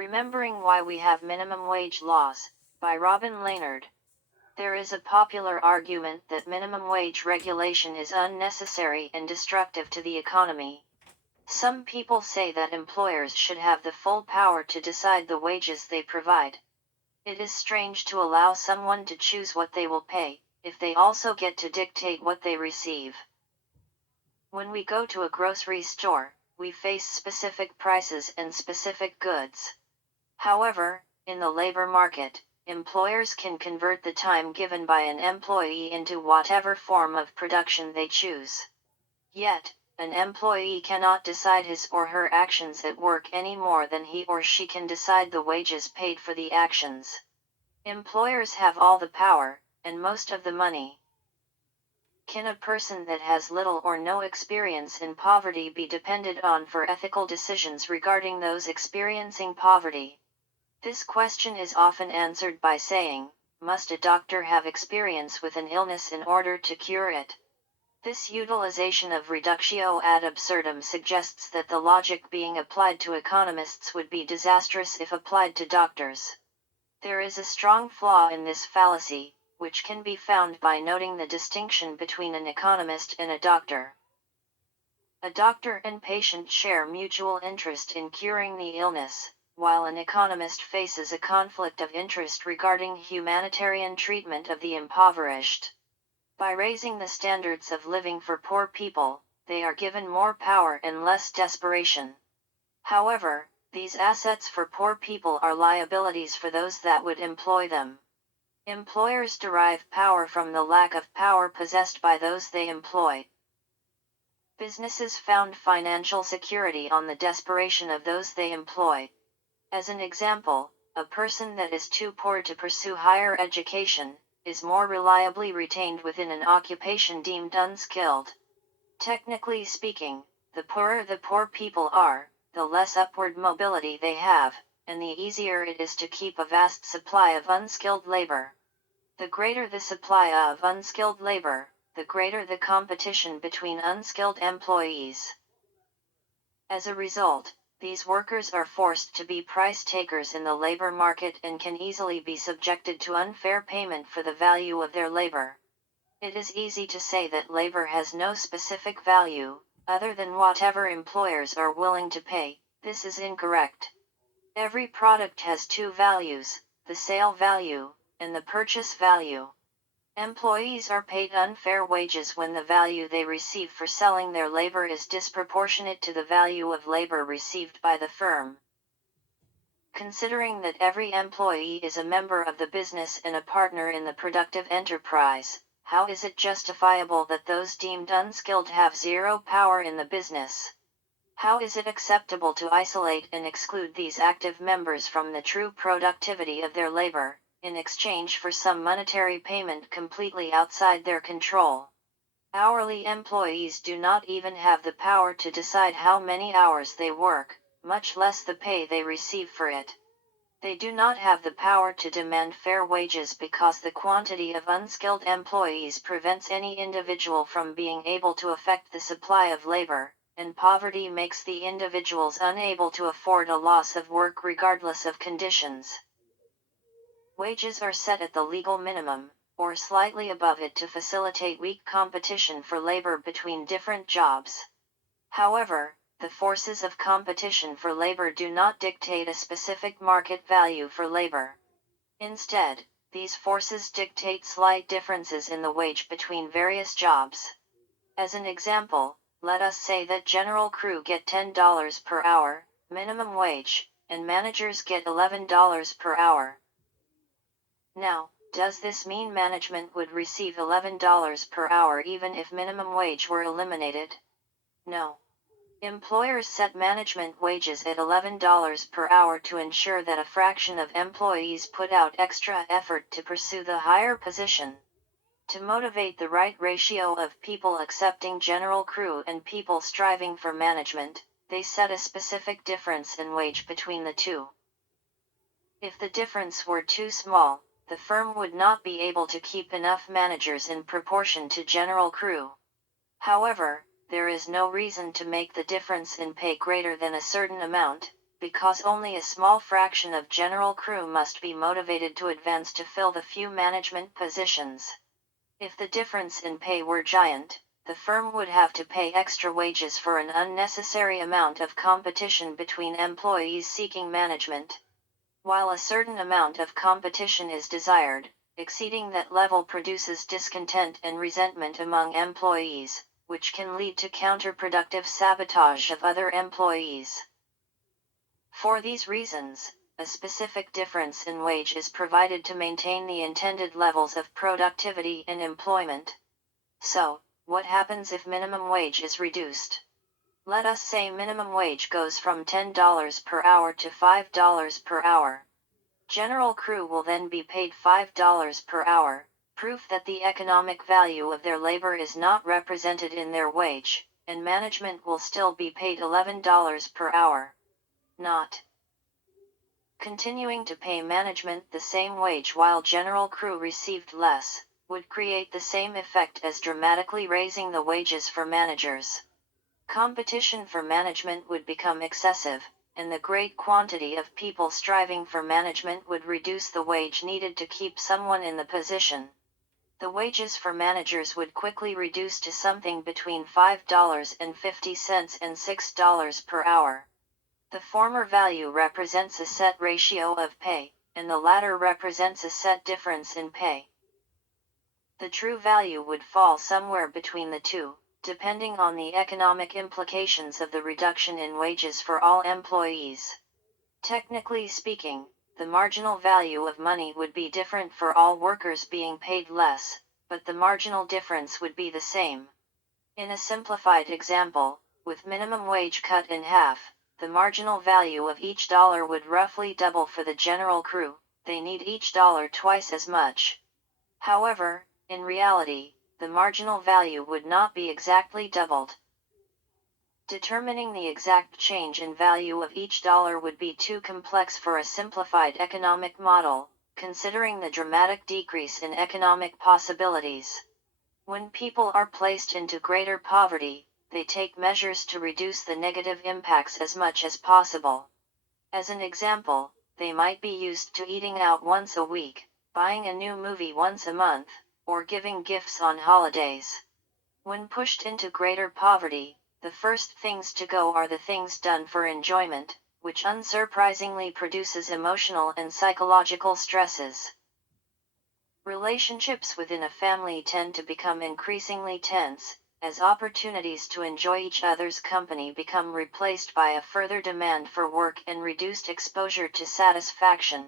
Remembering Why We Have Minimum Wage Laws, by Robin Leonard. There is a popular argument that minimum wage regulation is unnecessary and destructive to the economy. Some people say that employers should have the full power to decide the wages they provide. It is strange to allow someone to choose what they will pay, if they also get to dictate what they receive. When we go to a grocery store, we face specific prices and specific goods. However, in the labor market, employers can convert the time given by an employee into whatever form of production they choose. Yet, an employee cannot decide his or her actions at work any more than he or she can decide the wages paid for the actions. Employers have all the power, and most of the money. Can a person that has little or no experience in poverty be depended on for ethical decisions regarding those experiencing poverty? This question is often answered by saying, must a doctor have experience with an illness in order to cure it? This utilization of reductio ad absurdum suggests that the logic being applied to economists would be disastrous if applied to doctors. There is a strong flaw in this fallacy, which can be found by noting the distinction between an economist and a doctor. A doctor and patient share mutual interest in curing the illness, while an economist faces a conflict of interest regarding humanitarian treatment of the impoverished. By raising the standards of living for poor people, they are given more power and less desperation. However, these assets for poor people are liabilities for those that would employ them. Employers derive power from the lack of power possessed by those they employ. Businesses found financial security on the desperation of those they employ. As an example, a person that is too poor to pursue higher education is more reliably retained within an occupation deemed unskilled. Technically speaking, the poorer the poor people are, the less upward mobility they have, and the easier it is to keep a vast supply of unskilled labor. The greater the supply of unskilled labor, the greater the competition between unskilled employees. As a result, these workers are forced to be price takers in the labor market and can easily be subjected to unfair payment for the value of their labor. It is easy to say that labor has no specific value, other than whatever employers are willing to pay. This is incorrect. Every product has two values, the sale value, and the purchase value. Employees are paid unfair wages when the value they receive for selling their labor is disproportionate to the value of labor received by the firm. Considering that every employee is a member of the business and a partner in the productive enterprise, how is it justifiable that those deemed unskilled have zero power in the business? How is it acceptable to isolate and exclude these active members from the true productivity of their labor, in exchange for some monetary payment completely outside their control? Hourly employees do not even have the power to decide how many hours they work, much less the pay they receive for it. They do not have the power to demand fair wages because the quantity of unskilled employees prevents any individual from being able to affect the supply of labor, and poverty makes the individuals unable to afford a loss of work regardless of conditions. Wages are set at the legal minimum, or slightly above it to facilitate weak competition for labor between different jobs. However, the forces of competition for labor do not dictate a specific market value for labor. Instead, these forces dictate slight differences in the wage between various jobs. As an example, let us say that general crew get $10 per hour, minimum wage, and managers get $11 per hour. Now, does this mean management would receive $11 per hour even if minimum wage were eliminated? No. Employers set management wages at $11 per hour to ensure that a fraction of employees put out extra effort to pursue the higher position. To motivate the right ratio of people accepting general crew and people striving for management, they set a specific difference in wage between the two. If the difference were too small, the firm would not be able to keep enough managers in proportion to general crew. However, there is no reason to make the difference in pay greater than a certain amount. because only a small fraction of general crew must be motivated to advance to fill the few management positions. If the difference in pay were giant, the firm would have to pay extra wages for an unnecessary amount of competition between employees seeking management. While a certain amount of competition is desired, exceeding that level produces discontent and resentment among employees, which can lead to counterproductive sabotage of other employees. For these reasons, a specific difference in wage is provided to maintain the intended levels of productivity and employment. So, what happens if minimum wage is reduced? Let us say minimum wage goes from $10 per hour to $5 per hour. General crew will then be paid $5 per hour, proof that the economic value of their labor is not represented in their wage, and management will still be paid $11 per hour. Not continuing to pay management the same wage while general crew received less, would create the same effect as dramatically raising the wages for managers. Competition for management would become excessive, and the great quantity of people striving for management would reduce the wage needed to keep someone in the position. The wages for managers would quickly reduce to something between $5.50 and $6 per hour. The former value represents a set ratio of pay, and the latter represents a set difference in pay. The true value would fall somewhere between the two, depending on the economic implications of the reduction in wages for all employees. Technically speaking, the marginal value of money would be different for all workers being paid less, but the marginal difference would be the same. In a simplified example, with minimum wage cut in half, the marginal value of each dollar would roughly double for the general crew. They need each dollar twice as much. However, in reality, the marginal value would not be exactly doubled. Determining the exact change in value of each dollar would be too complex for a simplified economic model, considering the dramatic decrease in economic possibilities. When people are placed into greater poverty, they take measures to reduce the negative impacts as much as possible. As an example, they might be used to eating out once a week, buying a new movie once a month, or giving gifts on holidays. When pushed into greater poverty, the first things to go are the things done for enjoyment, which unsurprisingly produces emotional and psychological stresses. Relationships within a family tend to become increasingly tense, as opportunities to enjoy each other's company become replaced by a further demand for work and reduced exposure to satisfaction.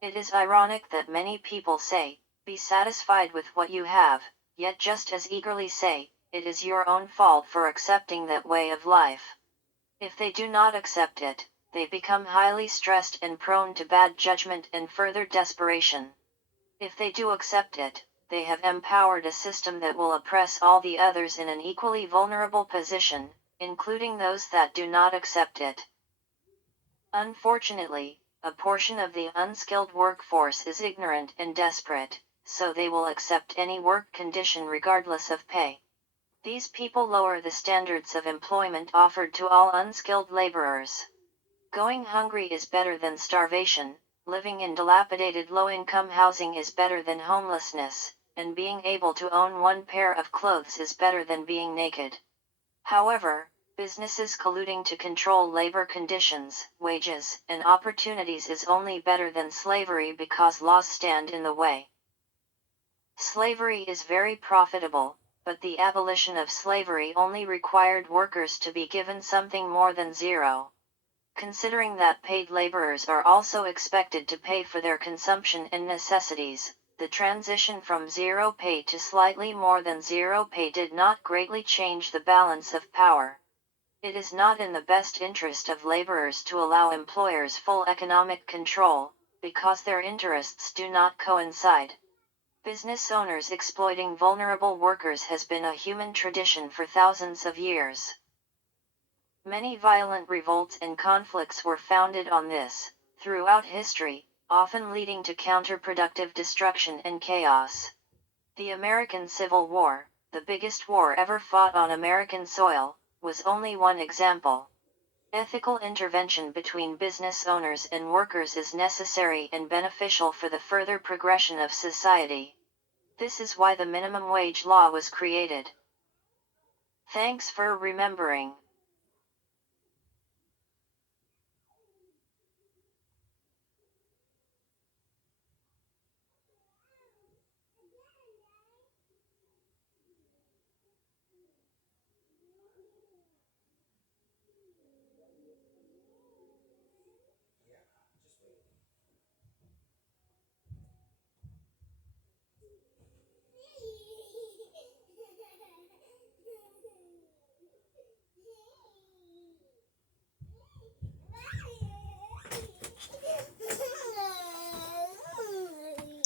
It is ironic that many people say, "Be satisfied with what you have," yet just as eagerly say, "It is your own fault for accepting that way of life." If they do not accept it, they become highly stressed and prone to bad judgment and further desperation. If they do accept it, they have empowered a system that will oppress all the others in an equally vulnerable position, including those that do not accept it. Unfortunately, a portion of the unskilled workforce is ignorant and desperate, so they will accept any work condition regardless of pay. These people lower the standards of employment offered to all unskilled laborers. Going hungry is better than starvation, living in dilapidated low-income housing is better than homelessness, and being able to own one pair of clothes is better than being naked. However, businesses colluding to control labor conditions, wages, and opportunities is only better than slavery because laws stand in the way. Slavery is very profitable, but the abolition of slavery only required workers to be given something more than zero. Considering that paid laborers are also expected to pay for their consumption and necessities, the transition from zero pay to slightly more than zero pay did not greatly change the balance of power. It is not in the best interest of laborers to allow employers full economic control, because their interests do not coincide. Business owners exploiting vulnerable workers has been a human tradition for thousands of years. Many violent revolts and conflicts were founded on this, throughout history, often leading to counterproductive destruction and chaos. The American Civil War, the biggest war ever fought on American soil, was only one example. Ethical intervention between business owners and workers is necessary and beneficial for the further progression of society. This is why the minimum wage law was created. Thanks for remembering.